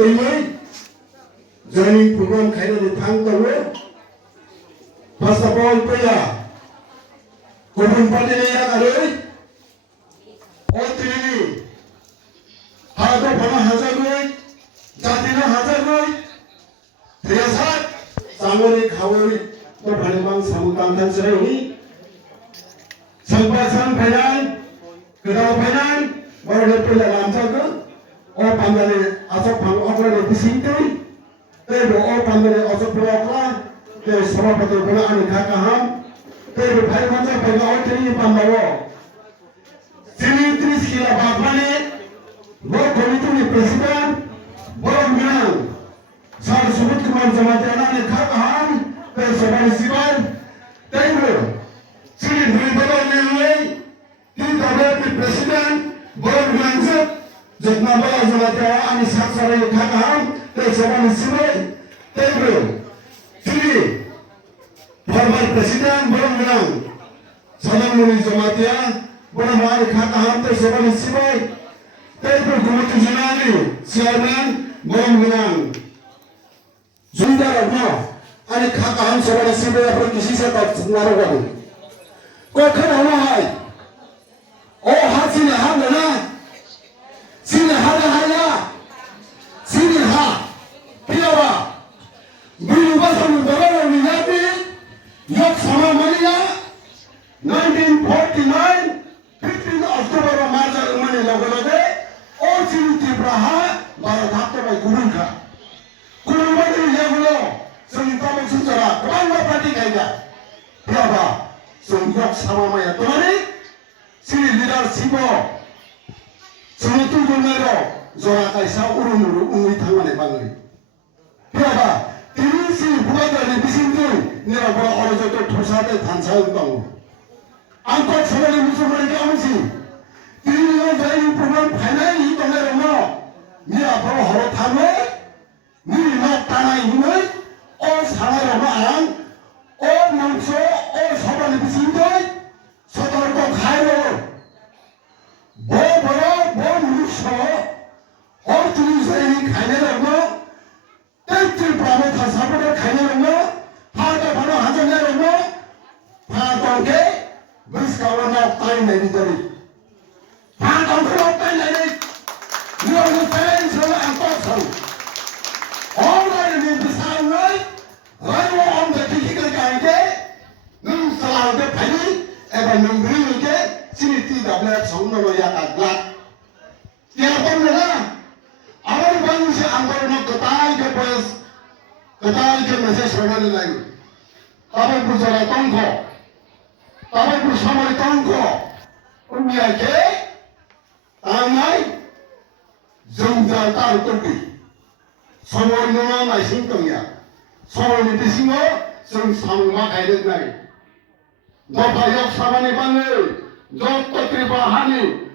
tui joining program khaina ni thang tawo first of all paya kubun padine ya garoi o tini hado bana hazagoi jatina hazagoi triasat samori khawoi to bhanimang samutan tan serai Sangpasan painan, kedau painan, baru lepas dalam jaga. Oh pandai asap pang okla di sini, tapi oh pandai asap pang okla, tapi semua betul betul anu kaham, tapi hari macam pegawai ini pandawa. Sini terus kira bapa ni, baru komite ni presiden, baru menang. Saat sebut kemana jamaah ni kaham, tapi semua siapa, tapi sini beri bawa ni, kita beri presiden, baru menang. Jika bala jamaah ani saksara kaham, tapi semua siapa, tapi sini former presiden baru menang. Salam muli jamaah, baru menang kaham, tapi semua siapa, tapi komite jenali, chairman baru menang. Zundar agama, ani kaham semua siapa, apa kisi se tak naruh Kau kenapa hai? Oh hasilnya mana? Sini haya, sini ha, piawa. Berubah sama berapa menjadi? Yak sama mana? 1949, 15 Oktober Maret mana lagu-lagu? Oh sini tibraha, baru takut bayi kurungka. Kurungka ini lagu-lagu, sengkau sejarah, kau parti kaya? Piawa. Sungguh sama maya temani, sini leader sibo, semutu gomero, zona kaisa urun ungui tangane bangli. Kenapa? Ini sini bukan dari bisintu, nira buat orang jatuh thusate thansa utang. Angkot sebeli musuh mereka amusi. Ini yang dari program final ini tangane romo, nira buat orang thamai, nira nak tanai ini, oh sangat romo ang. Oh manusia, oh sahabat lebih singkai, saudara kau kaya, boh manusia, oh tulis ini kaya lama, tentu pramu sahabat kaya lama, pada pada hasilnya lama, pada ke, bersekarang nak time lagi tadi, pada nak time lagi, dia nak time sama angkot sama, orang ini besar lagi. Lalu orang berfikir kerja, nung salah ada pani, nung beri ke, sini tidak boleh songno ya agak. Tiada mana, awal bangun si angkor nak ketai ke mesej seorang lagi. Tapi pun cara tongko, tapi pun sama tongko, umia ke, tangai, jumlah tahu tu, semua orang nak singkong ya. Soalnya di sini, sama kaya lagi. Jika yok sama ni panggil, jok teribahani,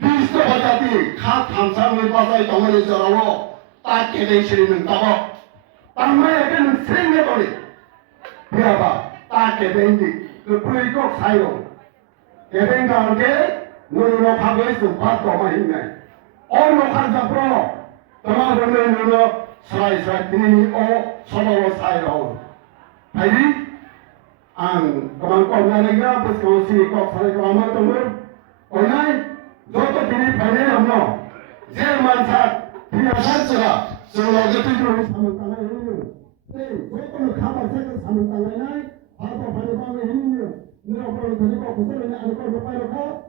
bis tu bacati, khat hamsam ni pasai tangan ni jarawo, tak kene sini mentabo, tamai akan sering ni beri. Berapa? Tak kene ini, kepui kok sayang. Kene kan ke, nuru khabai sempat kau ini. Orang kan japro, teman nuru Serai ini oh sama saya oh, jadi kemangkau lagi apa sekarang sih kau saya kemana tuh, orang jodoh ini pandai amno, Jerman saat dia saja, semua itu juga sama tangan ini, jodoh kabar saya sama tangan ini, apa pandai pandai ini, ni orang tadi kau besar ini ada kau berapa